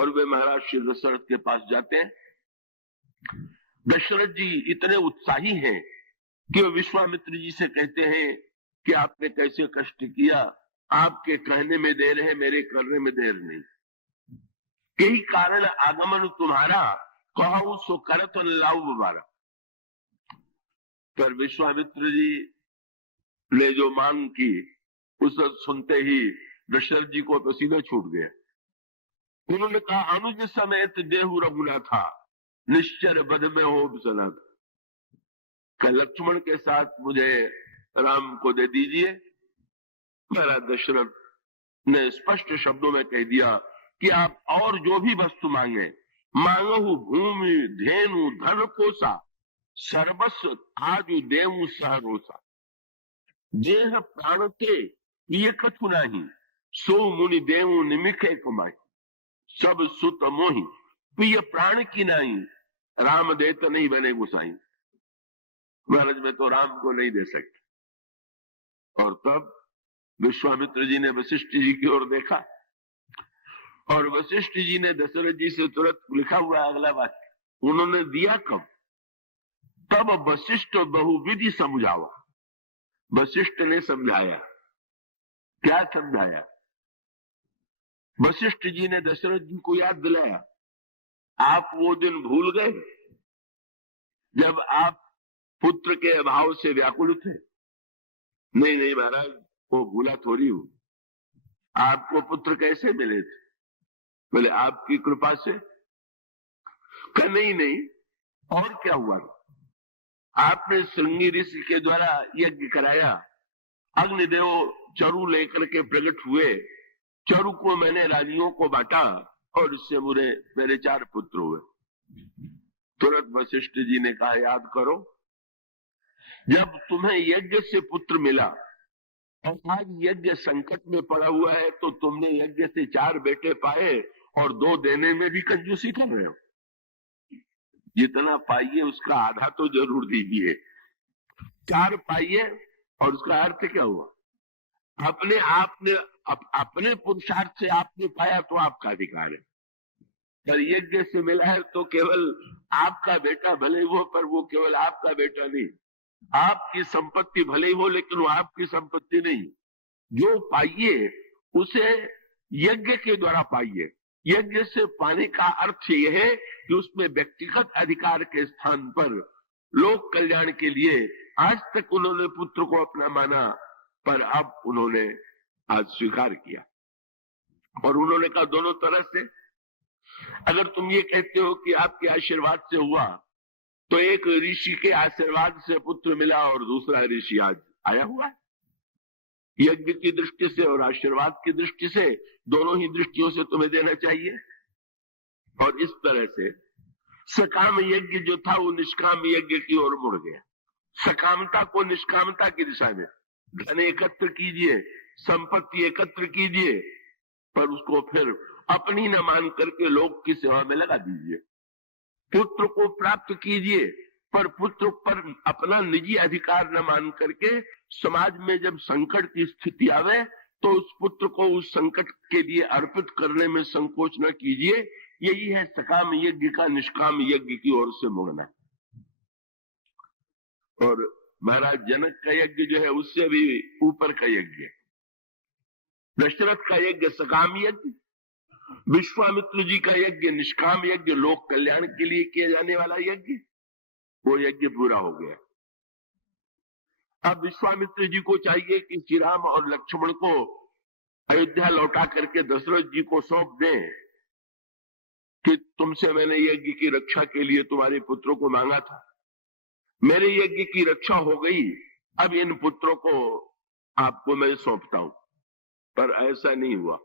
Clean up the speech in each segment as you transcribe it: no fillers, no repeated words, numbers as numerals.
और वे महाराज श्री दशरथ के पास जाते हैं। दशरथ जी इतने उत्साही हैं कि वो विश्वामित्र जी से कहते हैं कि आपने कैसे कष्ट किया, आपके कहने में देर है, मेरे करने में देर नहीं। कई कारण आगमन तुम्हारा, कहूं सो करत लाऊ मुबारक। पर विश्वामित्र जी ने जो मांग की, उस सुनते ही दशरथ जी को पसीना छूट गया। उन्होंने कहा, अनुज समेत देहु रघुनाथा, निश्चर बद में हो सनत। लक्ष्मण के साथ मुझे राम को दे दीजिए। महाराज दशरथ ने स्पष्ट शब्दों में कह दिया कि आप और जो भी वस्तु मांगे, मांगहु भूमि धेनु धन कोसा, सर्वस्व आजु देवु सहरोसा। देह प्राण के प्रिय कछु नाही, सो मुनि देवु निमिखे कुमाई। सब सुत मोहि प्रिय प्राण की नाही, राम देत नहीं बने गुसाई। महाराज में तो राम को नहीं दे सकते। और तब विश्वामित्र जी ने वशिष्ठ जी की ओर देखा, और वशिष्ठ जी ने दशरथ जी से तुरंत लिखा हुआ अगला वाक्य उन्होंने दिया कब? तब वशिष्ठ बहुविधि समझावा। वशिष्ठ ने समझाया। क्या समझाया? वशिष्ठ जी ने दशरथ जी को याद दिलाया, आप वो दिन भूल गए जब आप पुत्र के अभाव से व्याकुल थे? नहीं नहीं महाराज, वो भूला थोड़ी हूं। आपको पुत्र कैसे मिले थे? बोले आपकी कृपा से। नहीं नहीं, और क्या हुआ? आपने श्रृंगी ऋषि के द्वारा यज्ञ कराया, अग्निदेव चरु लेकर के प्रकट हुए, चरु को मैंने रानियों को बांटा, और इससे मेरे 4 पुत्र हुए। तुरंत वशिष्ठ जी ने कहा, याद करो, जब तुम्हें यज्ञ से पुत्र मिला और आज यज्ञ संकट में पड़ा हुआ है, तो तुमने यज्ञ से 4 बेटे पाए और 2 देने में भी कंजूसी कर रहे हो। जितना पाइए उसका आधा तो जरूर दीजिए। 4 पाइए, और उसका अर्थ क्या हुआ? अपने पुरुषार्थ से आपने पाया तो आपका अधिकार है, पर यज्ञ से मिला है तो केवल आपका बेटा भले हो, पर वो केवल आपका बेटा नहीं। आपकी संपत्ति भले ही हो, लेकिन वो आपकी संपत्ति नहीं। जो पाइए उसे यज्ञ के द्वारा पाइए। यज्ञ से पाने का अर्थ यह है कि उसमें व्यक्तिगत अधिकार के स्थान पर लोक कल्याण के लिए आज तक उन्होंने पुत्र को अपना माना, पर अब उन्होंने आज स्वीकार किया। और उन्होंने कहा दोनों तरह से, अगर तुम ये कहते हो कि आपके आशीर्वाद से हुआ, तो एक ऋषि के आशीर्वाद से पुत्र मिला और दूसरा ऋषि आज आया हुआ है। यज्ञ की दृष्टि से और आशीर्वाद की दृष्टि से, दोनों ही दृष्टियों से तुम्हें देना चाहिए। और इस तरह से सकाम यज्ञ जो था वो निष्काम यज्ञ की ओर मुड़ गया। सकामता को निष्कामता की दिशा में, धन एकत्र कीजिए, संपत्ति एकत्र कीजिए, पर उसको फिर अपनी न मान करके लोक की सेवा में लगा दीजिए। पुत्र को प्राप्त कीजिए, पर पुत्र पर अपना निजी अधिकार न मान करके समाज में जब संकट की स्थिति आवे तो उस पुत्र को उस संकट के लिए अर्पित करने में संकोच न कीजिए। यही है सकाम यज्ञ का निष्काम यज्ञ की ओर से मुड़ना। और महाराज जनक का यज्ञ जो है उससे भी ऊपर का यज्ञ, दशरथ का यज्ञ सकाम यज्ञ, विश्वामित्र जी का यज्ञ निष्काम यज्ञ, लोक कल्याण के लिए किया जाने वाला यज्ञ, वो यज्ञ पूरा हो गया। अब विश्वामित्र जी को चाहिए कि श्री राम और लक्ष्मण को अयोध्या लौटा करके दशरथ जी को सौंप दें कि तुमसे मैंने यज्ञ की रक्षा के लिए तुम्हारे पुत्रों को मांगा था, मेरे यज्ञ की रक्षा हो गई, अब इन पुत्रों को आपको मैं सौंपता हूं। पर ऐसा नहीं हुआ,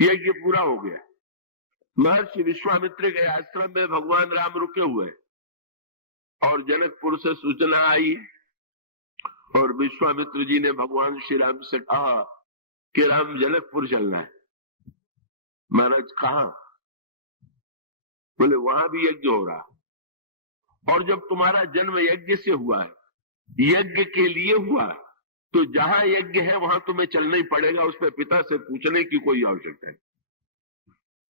यज्ञ पूरा हो गया। महर्षि विश्वामित्र के आश्रम में भगवान राम रुके हुए, और जनकपुर से सूचना आई और विश्वामित्र जी ने भगवान श्री राम से कहा कि राम जनकपुर चलना है। महाराज कहा? बोले वहां भी यज्ञ हो रहा, और जब तुम्हारा जन्म यज्ञ से हुआ है, यज्ञ के लिए हुआ है, तो जहां यज्ञ है वहां तुम्हें चलना ही पड़ेगा, उस पर पिता से पूछने की कोई आवश्यकता नहीं।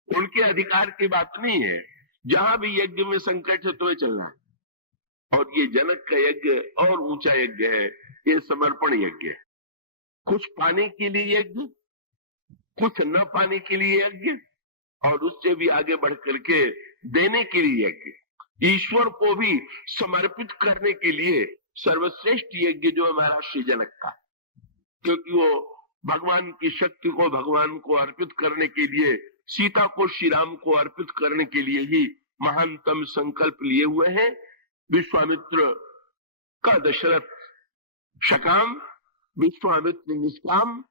उनके अधिकार की बात नहीं है। जहां भी यज्ञ में संकट है तुम्हें चलना है। और ये जनक का यज्ञ और ऊंचा यज्ञ है, ये समर्पण यज्ञ है। कुछ पाने के लिए यज्ञ, कुछ न पाने के लिए यज्ञ, और उससे भी आगे बढ़ करके देने के लिए यज्ञ, ईश्वर को भी समर्पित करने के लिए सर्वश्रेष्ठ यज्ञ जो है महाराज जनक का, क्योंकि वो भगवान की शक्ति को भगवान को अर्पित करने के लिए, सीता को श्री राम को अर्पित करने के लिए ही महानतम संकल्प लिए हुए हैं। विश्वामित्र का दशरथ सकाम, विश्वामित्र निष्काम,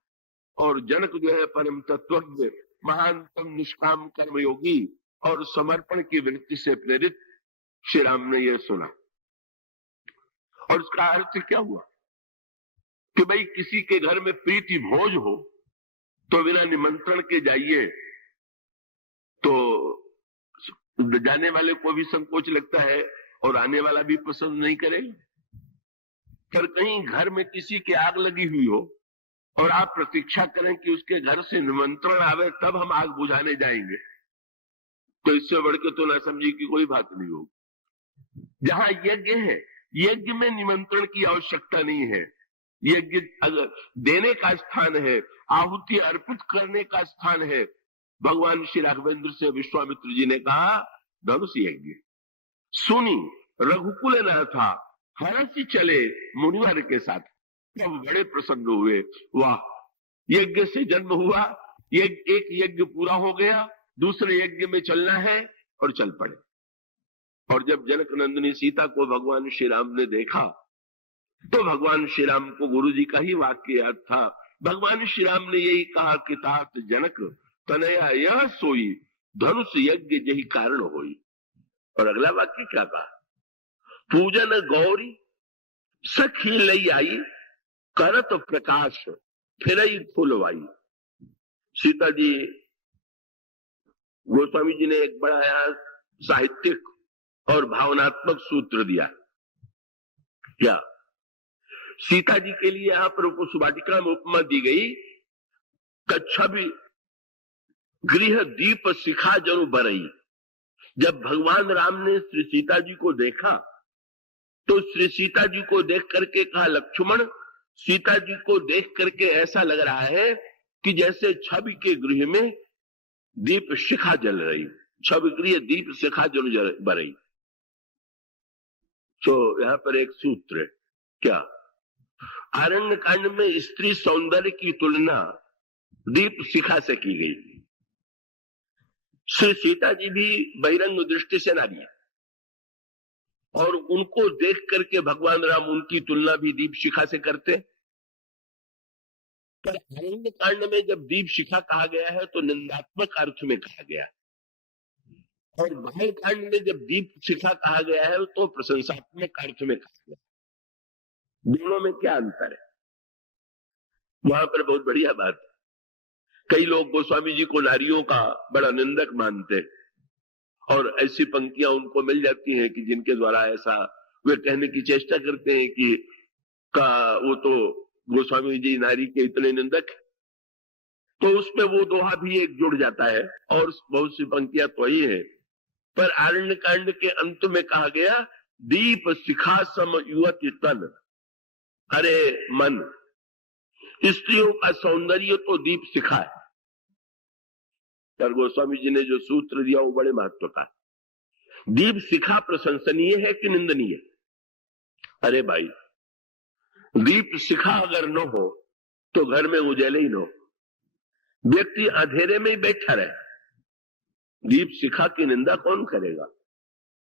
और जनक जो है परम तत्वज्ञ, महानतम निष्काम कर्मयोगी और समर्पण की वृत्ति से प्रेरित श्री राम ने यह सुना। और इसका अर्थ क्या हुआ कि भाई किसी के घर में प्रीति भोज हो तो बिना निमंत्रण के जाइए, तो जाने वाले को भी संकोच लगता है और आने वाला भी पसंद नहीं करेगा। पर कहीं घर में किसी की आग लगी हुई हो और आप प्रतीक्षा करें कि उसके घर से निमंत्रण आवे तब हम आग बुझाने जाएंगे, तो इससे बढ़ के तो ना समझी की कोई बात नहीं होगी। जहां यज्ञ है, यज्ञ में निमंत्रण की आवश्यकता नहीं है। यज्ञ अगर देने का स्थान है, आहुति अर्पित करने का स्थान है। भगवान श्री राघवेंद्र से विश्वामित्र जी ने कहा, धनुष यज्ञ सुनी रघुकुल न था, हरसी चले मुनिवर के साथ। तब बड़े प्रसन्न हुए, वाह, यज्ञ से जन्म हुआ, एक यज्ञ पूरा हो गया, दूसरे यज्ञ में चलना है, और चल पड़े। और जब जनक नंदिनी सीता को भगवान श्री राम ने देखा तो भगवान श्री राम को गुरु जी का ही वाक्य याद था। भगवान श्री राम ने यही कहा कि तात जनक तनया यह सोई, धनुष यज्ञ यही कारण होई। और अगला वाक्य क्या कहा, पूजन गौरी सखी लई आई, करत प्रकाश फिर फुलवाई। सीता जी, गोस्वामी जी ने एक बड़ा साहित्यिक और भावनात्मक सूत्र दिया। क्या सीता जी के लिए यहां पर सुवाटिका में उपमा दी गई, कच्छभी गृह दीप शिखा जनु बरई। जब भगवान राम ने श्री सीता जी को देखा तो श्री सीता जी को देख करके कहा, लक्ष्मण, सीता जी को देख करके ऐसा लग रहा है कि जैसे छवि के गृह में दीप शिखा जल रही, छवि गृह दीप शिखा जल बरई। तो यहां पर एक सूत्र है, क्या आरण्य कांड में स्त्री सौंदर्य की तुलना दीप शिखा से की गई। श्री सीता जी भी बहिरंग दृष्टि से नारी है, और उनको देख करके भगवान राम उनकी तुलना भी दीप शिखा से करते। पर आरण्य कांड में जब दीप शिखा कहा गया है तो निंदात्मक अर्थ में कहा गया, और बाह्य कांड में जब दीप शिखा कहा गया है तो प्रशंसात्मक अर्थ में कहा गया। दोनों में क्या अंतर है, वहां पर बहुत बढ़िया बात है। कई लोग गोस्वामी जी को नारियों का बड़ा निंदक मानते हैं, और ऐसी पंक्तियां उनको मिल जाती हैं कि जिनके द्वारा ऐसा वे कहने की चेष्टा करते हैं कि वो तो गोस्वामी जी नारी के इतने निंदक है। तो उसमें वो दोहा भी एक जुड़ जाता है, और बहुत सी पंक्तियां तो ही है। पर आरण्य कांड के अंत में कहा गया, दीप शिखा सम युवती तन। अरे मन, स्त्रियों का सौंदर्य तो दीप शिखा है। पर गोस्वामी जी ने जो सूत्र दिया वो बड़े महत्व का। दीप शिखा प्रशंसनीय है कि निंदनीय? अरे भाई, दीप शिखा अगर न हो तो घर में उजाले ही न हो, व्यक्ति अंधेरे में ही बैठा रहे, दीप शिखा की निंदा कौन करेगा?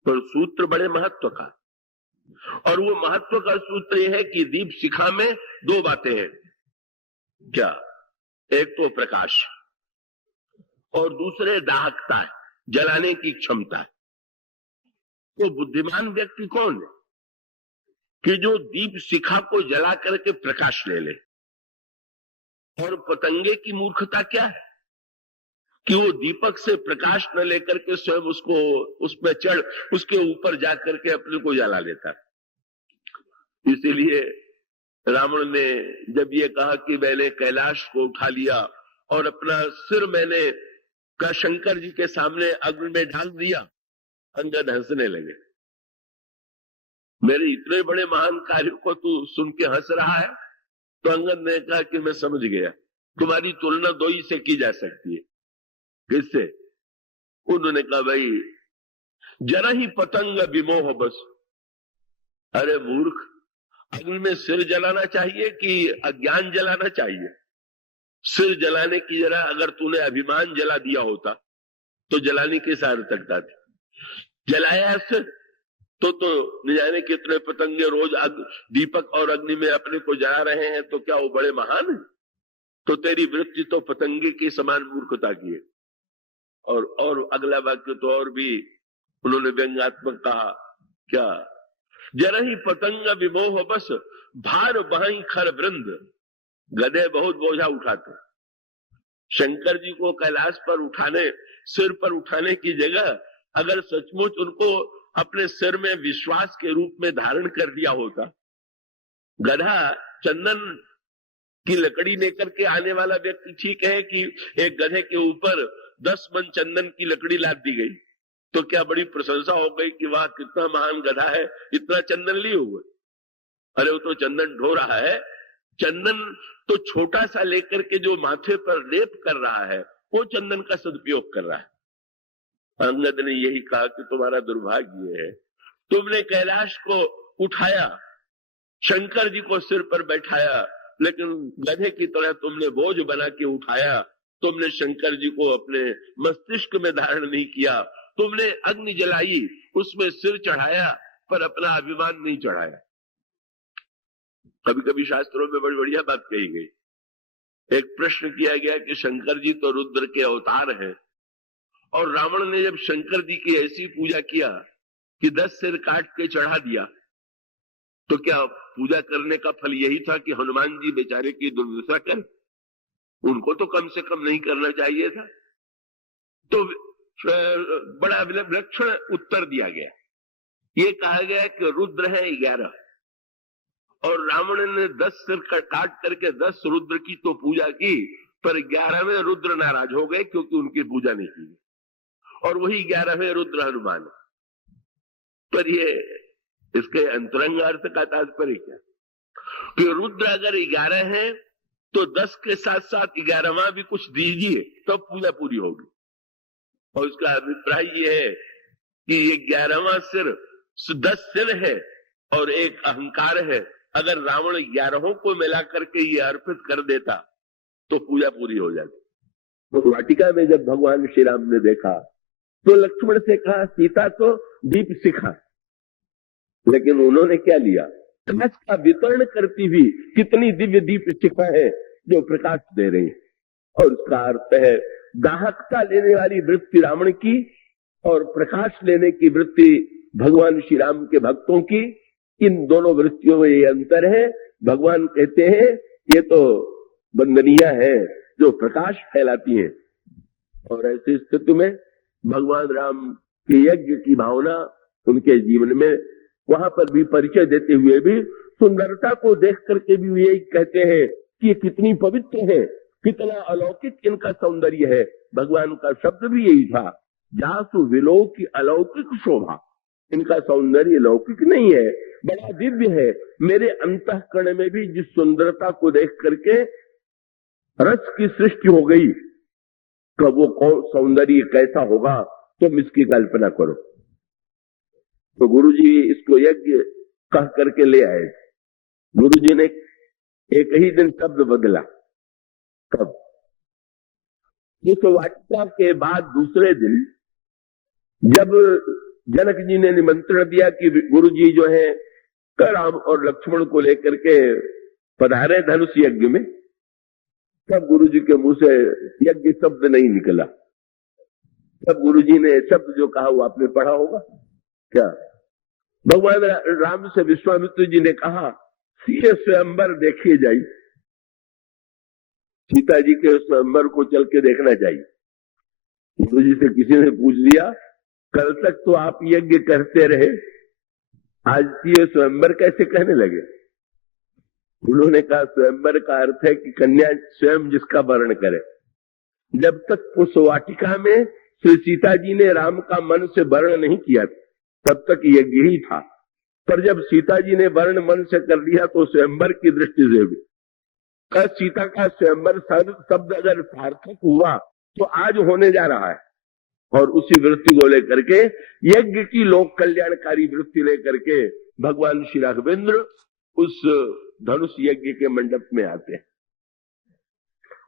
पर सूत्र बड़े महत्व का, और वो महत्व का सूत्र यह है कि दीप शिखा में दो बातें हैं। क्या? एक तो प्रकाश, और दूसरे दाहकता है, जलाने की क्षमता है। तो बुद्धिमान व्यक्ति कौन है कि जो दीप शिखा को जला करके प्रकाश ले ले? और पतंगे की मूर्खता क्या है कि वो दीपक से प्रकाश न लेकर के स्वयं उसको उसमें चढ़ उसके ऊपर जाकर के अपने को जला लेता है। इसीलिए रावण ने जब ये कहा कि मैंने कैलाश को उठा लिया और अपना सिर मैंने का शंकर जी के सामने अग्नि में डाल दिया। अंगद हंसने लगे, मेरे इतने बड़े महान कार्य को तू सुन के हंस रहा है? तो अंगद ने कहा कि मैं समझ गया, तुम्हारी तुलना दो ही से की जा सकती है। किससे? उन्होंने कहा भाई जरा ही पतंग विमोह बस। अरे मूर्ख, अग्नि में सिर जलाना चाहिए कि अज्ञान जलाना चाहिए? सिर जलाने की जरा अगर तूने अभिमान जला दिया होता तो जलाने की सार्थकता थी। जलाया सिर तो न जाने कितने पतंगे रोज दीपक और अग्नि में अपने को जला रहे हैं, तो क्या वो बड़े महान है? तो तेरी वृत्ति तो पतंगे की समान मूर्खता की है। और अगला वाक्य तो और भी उन्होंने व्यंग्यात्मक कहा, क्या? जरा ही पतंग विमोह बस, भार बहाई खर वृंद। गधे बहुत बोझा उठाते। शंकर जी को कैलाश पर उठाने, सिर पर उठाने की जगह अगर सचमुच उनको अपने सिर में विश्वास के रूप में धारण कर दिया होता, गधा चंदन की लकड़ी लेकर के आने वाला व्यक्ति ठीक है कि एक गधे के ऊपर 10 मन चंदन की लकड़ी लाद दी गई तो क्या बड़ी प्रशंसा हो गई कि वाह कितना महान गधा है, इतना चंदन लिए हुए। अरे वो तो चंदन ढो रहा है। चंदन तो छोटा सा लेकर के जो माथे पर लेप कर रहा है वो चंदन का सदुपयोग कर रहा है। अंगद ने यही कहा कि तुम्हारा दुर्भाग्य है, तुमने कैलाश को उठाया, शंकर जी को सिर पर बैठाया, लेकिन गधे की तरह तुमने बोझ बना के उठाया। तुमने शंकर जी को अपने मस्तिष्क में धारण नहीं किया। तुमने अग्नि जलाई, उसमें सिर चढ़ाया, पर अपना अभिमान नहीं चढ़ाया। कभी कभी शास्त्रों में बड़ी बढ़िया बात कही गई। एक प्रश्न किया गया कि शंकर जी तो रुद्र के अवतार हैं, और रावण ने जब शंकर जी की ऐसी पूजा किया कि 10 सिर काट के चढ़ा दिया, तो क्या पूजा करने का फल यही था कि हनुमान जी बेचारे की दुर्दशा कर? उनको तो कम से कम नहीं करना चाहिए था। तो बड़ा विलक्षण उत्तर दिया गया। ये कहा गया कि रुद्र है 11 और रावण ने 10 सिर काट करके 10 रुद्र की तो पूजा की, पर 11वें रुद्र नाराज हो गए क्योंकि उनकी पूजा नहीं की, और वही 11वें रुद्र हनुमान। पर ये इसके अंतरंग अर्थ का तात्पर्य क्या कि रुद्र अगर 11 है तो 10 के साथ साथ 11वां भी कुछ दीजिए तब पूजा पूरी होगी। और उसका अभिप्राय ये है कि ये 11वां सिर 10 सिर है और एक अहंकार है। अगर रावण 11 को मिला करके ये अर्पित कर देता तो पूजा पूरी हो जाती। तो वाटिका में जब भगवान श्री राम ने देखा तो लक्ष्मण से कहा सीता तो दीप शिखा, लेकिन उन्होंने क्या लिया? प्रकाश का वितरण करती हुई कितनी दिव्य दीप शिखा है जो प्रकाश दे रही है। और उसका अर्थ है दाहकता लेने वाली वृत्ति रावण की और प्रकाश लेने की वृत्ति भगवान श्री राम के भक्तों की। इन दोनों वृत्तियों में ये अंतर है। भगवान कहते हैं ये तो बंदनिया है जो प्रकाश फैलाती हैं, और ऐसी स्थिति में भगवान राम के यज्ञ की भावना उनके जीवन में, वहां पर भी परिचय देते हुए भी सुंदरता को देख करके भी यही कहते हैं कि ये कितनी पवित्र है, कितना अलौकिक इनका सौंदर्य है। भगवान का शब्द भी यही था, जासु विलोक की अलौकिक शोभा। इनका सौंदर्य लौकिक नहीं है, बड़ा दिव्य है। मेरे अंतःकरण में भी जिस सुंदरता को देख करके रस की सृष्टि हो गई, तो वो कौन सौंदर्य कैसा होगा तुम इसकी कल्पना करो। तो गुरुजी इसको यज्ञ कह करके ले आए। गुरुजी ने एक ही दिन शब्द बदला। कब? इस वाटिका के बाद दूसरे दिन जब जनक जी ने निमंत्रण दिया कि गुरुजी जो है राम और लक्ष्मण को लेकर के पधारे धनुष यज्ञ में, तब गुरुजी के मुंह से यज्ञ शब्द नहीं निकला। तब गुरुजी ने शब्द जो कहा वो आपने पढ़ा होगा क्या? भगवान राम से विश्वामित्र जी ने कहा सीते स्वयंवर देखिए जाइए। सीता जी के स्वयंवर को चल के देखना चाहिए। गुरुजी से किसी ने पूछ लिया कल तक तो आप यज्ञ करते रहे, आज ये स्वयंवर कैसे कहने लगे? उन्होंने कहा स्वयंवर का अर्थ है कि कन्या स्वयं जिसका वर्ण करे। जब तक उस वाटिका में श्री सीता जी ने राम का मन से वर्ण नहीं किया तब तक यज्ञ ही था। पर जब सीता जी ने वर्ण मन से कर लिया तो स्वयंवर की दृष्टि से भी सीता का स्वयंवर शब्द अगर सार्थक हुआ तो आज होने जा रहा है। और उसी वृत्ति को लेकर के, यज्ञ की लोक कल्याणकारी वृत्ति लेकर के भगवान श्री राघवेंद्र उस धनुष यज्ञ के मंडप में आते हैं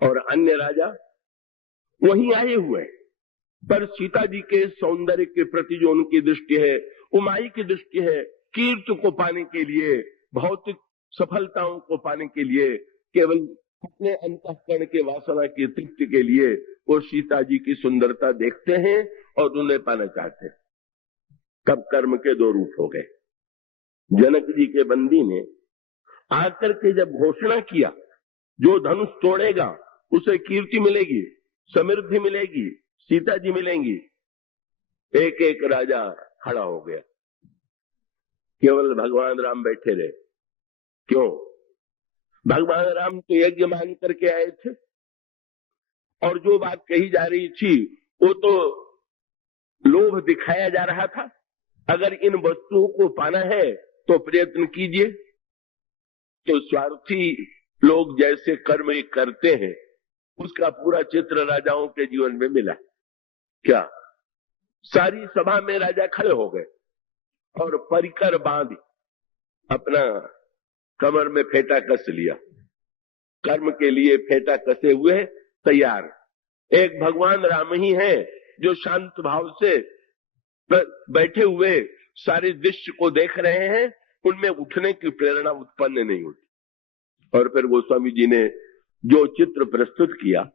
और अन्य राजा वहीं आए हुए हैं। पर सीता जी के सौंदर्य के प्रति जो उनकी दृष्टि है, उमाई की दृष्टि है, कीर्ति को पाने के लिए, भौतिक सफलताओं को पाने के लिए, केवल अपने अंतःकरण के वासना की तृप्ति के लिए वो सीता जी की सुंदरता देखते हैं और उन्हें पाना चाहते हैं। तब कर्म के दो रूप हो गए। जनक जी के बंदी ने आकर के जब घोषणा किया, जो धनुष तोड़ेगा उसे कीर्ति मिलेगी, समृद्धि मिलेगी, सीता जी मिलेंगी, एक एक राजा खड़ा हो गया। केवल भगवान राम बैठे रहे। क्यों? भगवान राम तो यज्ञ मान करके आए थे और जो बात कही जा रही थी वो तो लोभ दिखाया जा रहा था। अगर इन वस्तुओं को पाना है तो प्रयत्न कीजिए। तो स्वार्थी लोग जैसे कर्म करते हैं उसका पूरा चित्र राजाओं के जीवन में मिला। क्या? सारी सभा में राजा खड़े हो गए और परिकर बांध अपना कमर में फेंटा कस लिया। कर्म के लिए फेंटा कसे हुए तैयार। एक भगवान राम ही है जो शांत भाव से बैठे हुए सारे दृश्य को देख रहे हैं, उनमें उठने की प्रेरणा उत्पन्न नहीं होती। और फिर गोस्वामी जी ने जो चित्र प्रस्तुत किया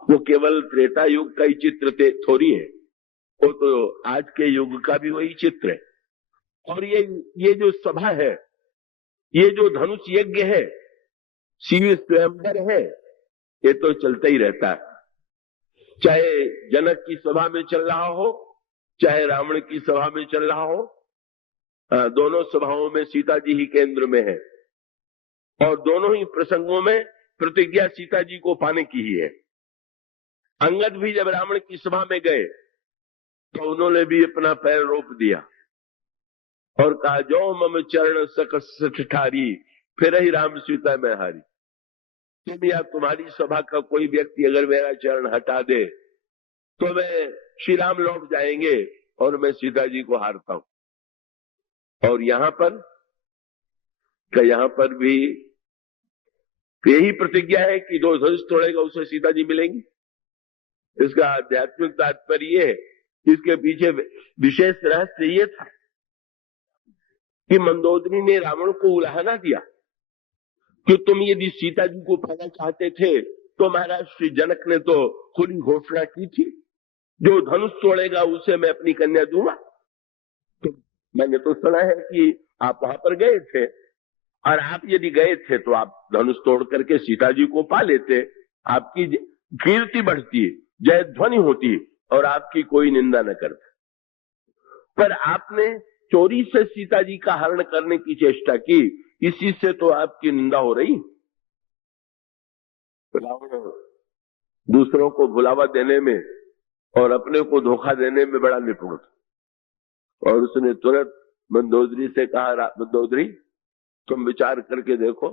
वो केवल त्रेता युग का ही चित्र थोड़ी है, वो तो आज के युग का भी वही चित्र है। और ये जो सभा है, ये जो धनुष यज्ञ है, शिव स्वयंवर है, ये तो चलता ही रहता है। चाहे जनक की सभा में चल रहा हो, चाहे रावण की सभा में चल रहा हो, दोनों सभाओं में सीता जी ही केंद्र में है और दोनों ही प्रसंगों में प्रतिज्ञा सीता जी को पाने की ही है। अंगद भी जब रावण की सभा में गए तो उन्होंने भी अपना पैर रोप दिया और कहा, जो मम चरण सकस ठारी, फिर ही राम सीता में हारी। तुम या तुम्हारी सभा का कोई व्यक्ति अगर मेरा चरण हटा दे तो मैं श्री राम लौट जाएंगे और मैं सीता जी को हारता हूं। और यहां पर भी यही प्रतिज्ञा है कि जो धनुष तोड़ेगा उसे सीता जी मिलेंगी। इसका आध्यात्मिक तात्पर्य है, इसके पीछे विशेष रहस्य ये था कि मंदोदरी ने रावण को उलाहना दिया कि तुम यदि सीता जी को पाना चाहते थे तो महाराज श्री जनक ने तो खुली घोषणा की थी, जो धनुष तोड़ेगा उसे मैं अपनी कन्या दूंगा। तो मैंने तो सुना है कि आप वहां पर गए थे और आप यदि गए थे तो आप धनुष तोड़ करके सीता जी को पा लेते, आपकी कीर्ति बढ़ती, जय ध्वनि होती और आपकी कोई निंदा न करता। पर आपने चोरी से सीता जी का हरण करने की चेष्टा की, इसी से तो आपकी निंदा हो रही। रावण दूसरों को भुलावा देने में और अपने को धोखा देने में बड़ा निपुण था और उसने तुरंत मंदोदरी से कहा, मंदोदरी तुम विचार करके देखो,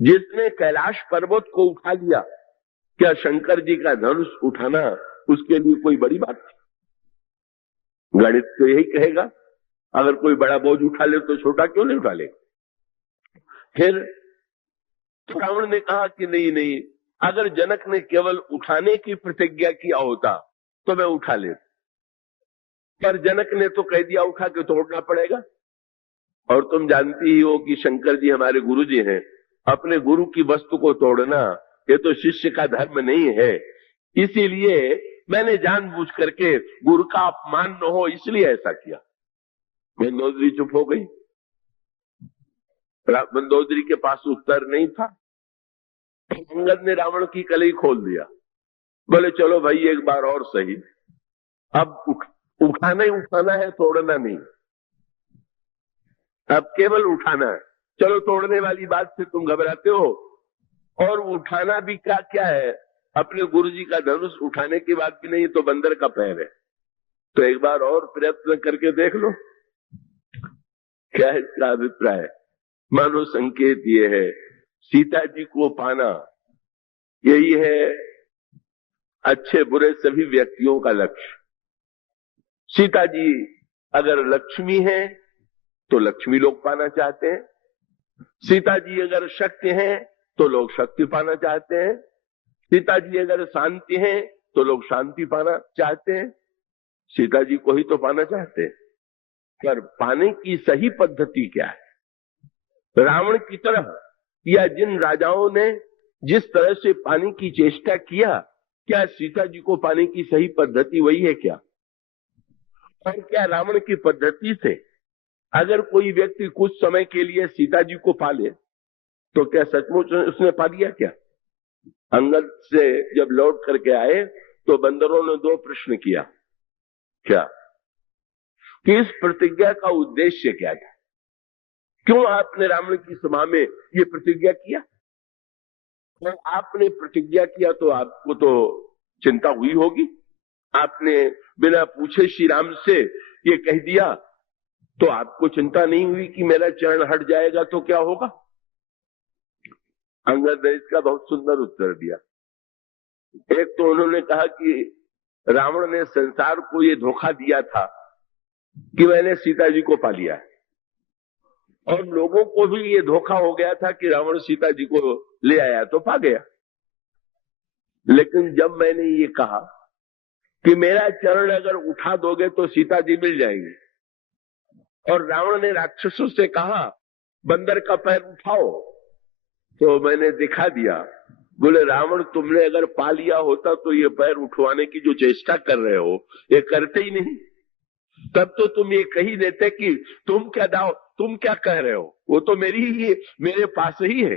जिसने कैलाश पर्वत को उठा लिया, क्या शंकर जी का धनुष उठाना उसके लिए कोई बड़ी बात थी? गणित तो यही कहेगा, अगर कोई बड़ा बोझ उठा ले तो छोटा क्यों नहीं उठा ले। फिर रावण ने कहा कि नहीं, अगर जनक ने केवल उठाने की प्रतिज्ञा किया होता तो मैं उठा लेता, पर जनक ने तो कह दिया उठा के तोड़ना पड़ेगा। और तुम जानती ही हो कि शंकर जी हमारे गुरु जी हैं, अपने गुरु की वस्तु को तोड़ना ये तो शिष्य का धर्म नहीं है। इसीलिए मैंने जानबूझ करके गुरु का अपमान न हो इसलिए ऐसा किया। मंदोदरी चुप हो गई। मंदोदरी के पास उत्तर नहीं था। अंगद ने रावण की कलई खोल दिया, बोले चलो भाई एक बार और सही, अब उठाना ही उठाना है, तोड़ना नहीं, अब केवल उठाना है। चलो तोड़ने वाली बात से तुम घबराते हो, और उठाना भी क्या है, अपने गुरुजी का धनुष उठाने की बात भी नहीं, तो बंदर का पैर है। तो एक बार और प्रयत्न करके देख लो, क्या है इसका अभिप्राय। मानो संकेत ये है, सीता जी को पाना यही है अच्छे बुरे सभी व्यक्तियों का लक्ष्य। सीता जी अगर लक्ष्मी है तो लक्ष्मी लोग पाना चाहते हैं, सीता जी अगर शक्ति हैं तो लोग शक्ति पाना चाहते हैं, सीता जी अगर शांति हैं तो लोग शांति पाना चाहते हैं। सीता जी को ही तो पाना चाहते हैं, पर पाने की सही पद्धति क्या है। रावण की तरह या जिन राजाओं ने जिस तरह से पाने की चेष्टा किया, क्या सीता जी को पाने की सही पद्धति वही है क्या? और क्या रावण की पद्धति से अगर कोई व्यक्ति कुछ समय के लिए सीता जी को पाले तो क्या सचमुच उसने पा लिया क्या? अंगद से जब लौट करके आए तो बंदरों ने 2 प्रश्न किया। क्या कि इस प्रतिज्ञा का उद्देश्य क्या था? क्यों आपने रावण की सभा में ये प्रतिज्ञा किया? और आपने प्रतिज्ञा किया तो आपको तो चिंता हुई होगी। आपने बिना पूछे श्री राम से ये कह दिया तो आपको चिंता नहीं हुई कि मेरा चरण हट जाएगा तो क्या होगा? अंगद ने इसका बहुत सुंदर उत्तर दिया। एक तो उन्होंने कहा कि रावण ने संसार को ये धोखा दिया था कि मैंने सीता जी को पा लिया है, और लोगों को भी ये धोखा हो गया था कि रावण सीता जी को ले आया तो पा गया। लेकिन जब मैंने ये कहा कि मेरा चरण अगर उठा दोगे तो सीता जी मिल जाएंगे, और रावण ने राक्षसों से कहा बंदर का पैर उठाओ, तो मैंने दिखा दिया। बोले रावण तुमने अगर पा लिया होता तो ये पैर उठवाने की जो चेष्टा कर रहे हो ये करते ही नहीं। तब तो तुम ये कही देते कि तुम क्या कह रहे हो, वो तो मेरे पास ही है।